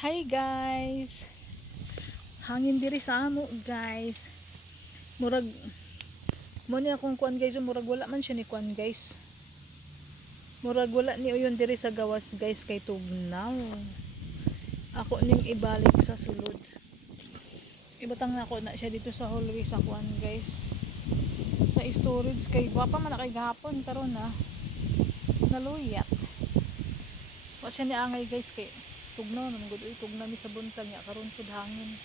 Hi guys. Hangin diri sa amo guys. Murag mo ni akong kuan guys, murag wala man siya ni kuan guys. Murag wala ni uyon diri sa gawas guys kay tugnaw. Ako ning ibalik sa sulod. Ibutang na ako na siya dito sa hallway sa kuan guys. Sa storage kay guwapa man kay gahapon karon na. Naluyat. Wa siya ni angay guys kay tugnaw naman gud uy tugnaw mi sa buntag karon pud hangin.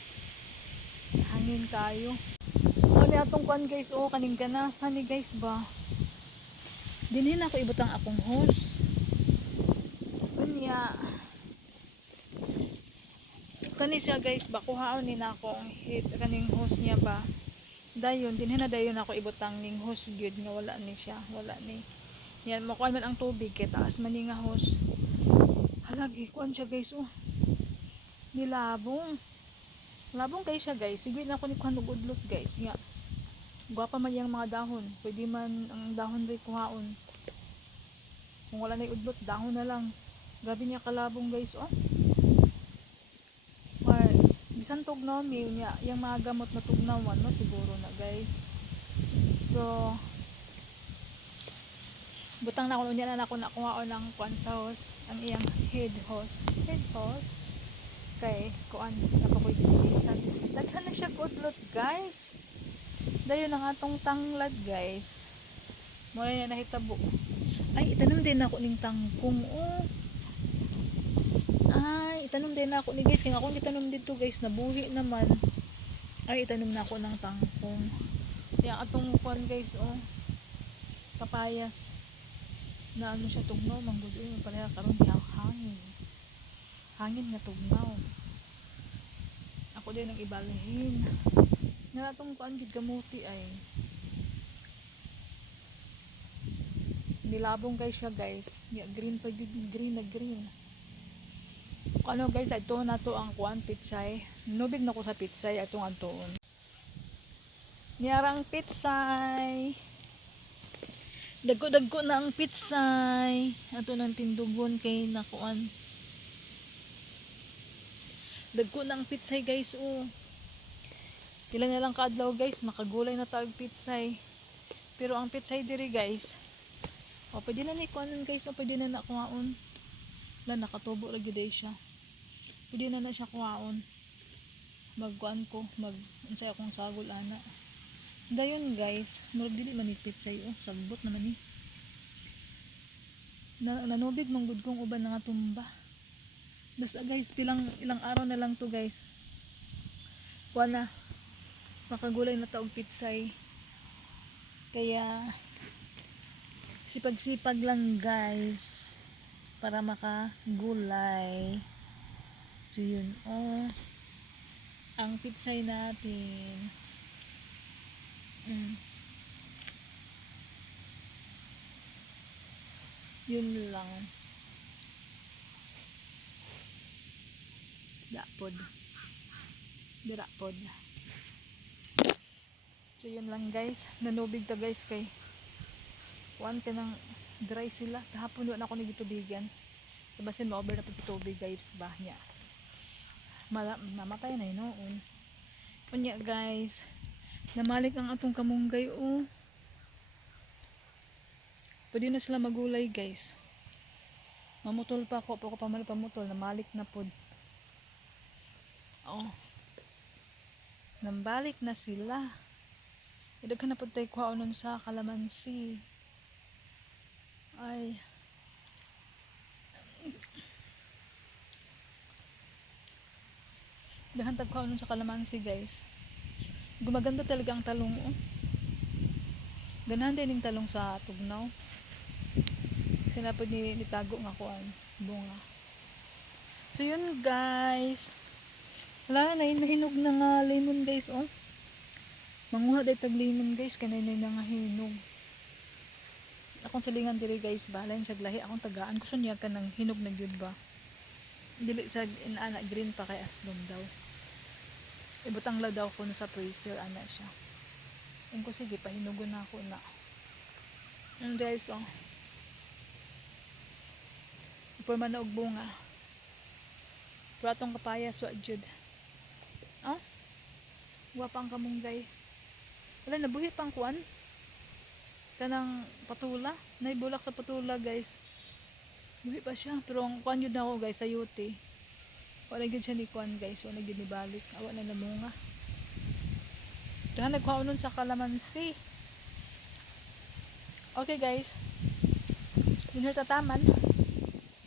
Hangin kayo. Ano atong kuan guys oh kaning ganasa ni guys ba. Dinhin ako ibutang akong hose. Kunya kani siya guys ba kuhaon ni na akong hit kaning hose niya ba dayon dinhin na dayon ako ibutang ning hose gyud nga wala ni siya wala ni yan makuha man ang tubig kay taas man ni nga hose halagi kuan siya guys oh. Nilabong. Labong kay siya guys. Sige na ako ni kuhan og udlot guys. Nga gwapa man yang mga dahon. Pwede man ang dahon rin kuhaon. Kung wala na udlot dahon na lang. Grabe niya kalabong guys oh. Or bisan tugnaw niya yung mga gamot na tugnawan no siguro na guys. So butang na ako niya na ako nakuha ng kuan sa hose ang iyang head hose head hose kay kuan napakoy bisbisan daghan na siya kudlot guys. Dayon ang atong tanglad guys. Mo na nahitabo. Ay itanom din ako ning tangkong oh. Ay itanom din ako ni guys. Kaya ako itanom dito guys nabuhi naman. Ay itanom na ako ng tangkong. Kaya atong kuan guys oh. Kapayas na ano siya tugnaw manggod eh pareha karon di hangin. Hangin nga tugnaw. Ako din ang ibalahin na atong kuan gid gamuti ay nilabong guys siya guys. Ya green pa gid green na green. Ano guys ito na to ang kuan pitsay. Nubig na ko sa pitsay atong antuon niyarang pitsay Dagko-dagko na ang pitsay. Ato ng tindugon kay nakuan. Dagko na ang pitsay guys oh. Pila na lang kaadlaw guys, makagulay na tag pitsay. Pero ang pitsay diri guys. O pwede na ni kuanon guys, o pwede na na kuhaon. La nakatubo lagi day siya. Pwede na na siya kuhaon. Magkuan ko, mag unsay akong sagol ana. Dayon guys, murag dili man ni pitsay oh, sagbot naman ni. Na, nanubig manggod kong uban nga tumba. Basta guys, pilang ilang araw na lang to guys. Wala. Makagulay na taog pitsay. Kaya sipag-sipag lang guys para makagulay. So yun oh. Ang pitsay natin. Mm. Yun lang. Dapod. Dirapod. So yun lang guys. Nanubig ta guys kay kuan ka ng dry sila. Kahapon doon ako nagitubigan. Tabasin ma-over na po sa tubig guys ba niya. Mala mamatay na yun noon. Kunya guys, namalik ang atong kamunggay oh. Pwede na sila magulay guys. Mamutol pa ako ako pa man pamutol namalik na pod oh. Nambalik na sila. Idaghan na pod tayo kuhaonon sa kalamansi. Ay. Daghan tag kuhaonon sa kalamansi guys gumaganda talaga ang talong oh. ganahan din yung talong sa tugnaw. Kasi napod ni nitago nga kuan bunga. So yun guys. Wala na nahinog na nga lemon guys oh. Manguha day tag lemon guys kanay na nga hinog. Akong salingan diri guys balay siya lahi. Akong tagaan. Gusto niya ka ng hinog na gyud ba? Dili sa inaana green pa kay aslom daw ibutang la daw ko sa freezer ana siya and ko sige pahinugon na ako na and guys oh ipor man na og bunga Pratong kapayas wa jud. Ah? Wa pang kamunggay. Wala nabuhi pang kuan. Kanang patula, naibulak sa patula, guys. Buhi pa siya, pero ang kuan yun na ako, guys, sa yuti. Wala gyud siya ni kuan, guys. Wala gyud ni balik. Awa na namunga. Kaya nagkuha nun sa kalamansi. Okay, guys. Dinner tataman.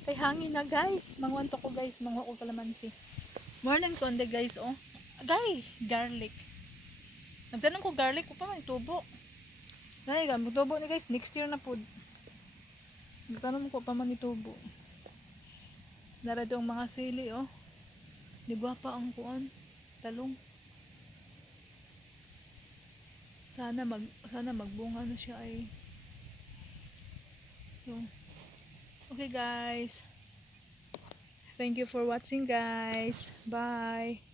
Kay hangin na, guys. Mangwan to ko, guys. Mangwa ko kalamansi. Morning konde, guys, oh. Agay, garlic. Nagtanong ko garlic ko pa may tubo. Dahil ka, magtubo ni guys, next year na po. Nagtanong ko pa man itubo. Narado ang mga sili, oh. Di ba pa ang kuan? Talong. Sana mag sana magbunga na siya ay. So, okay guys. Thank you for watching guys. Bye.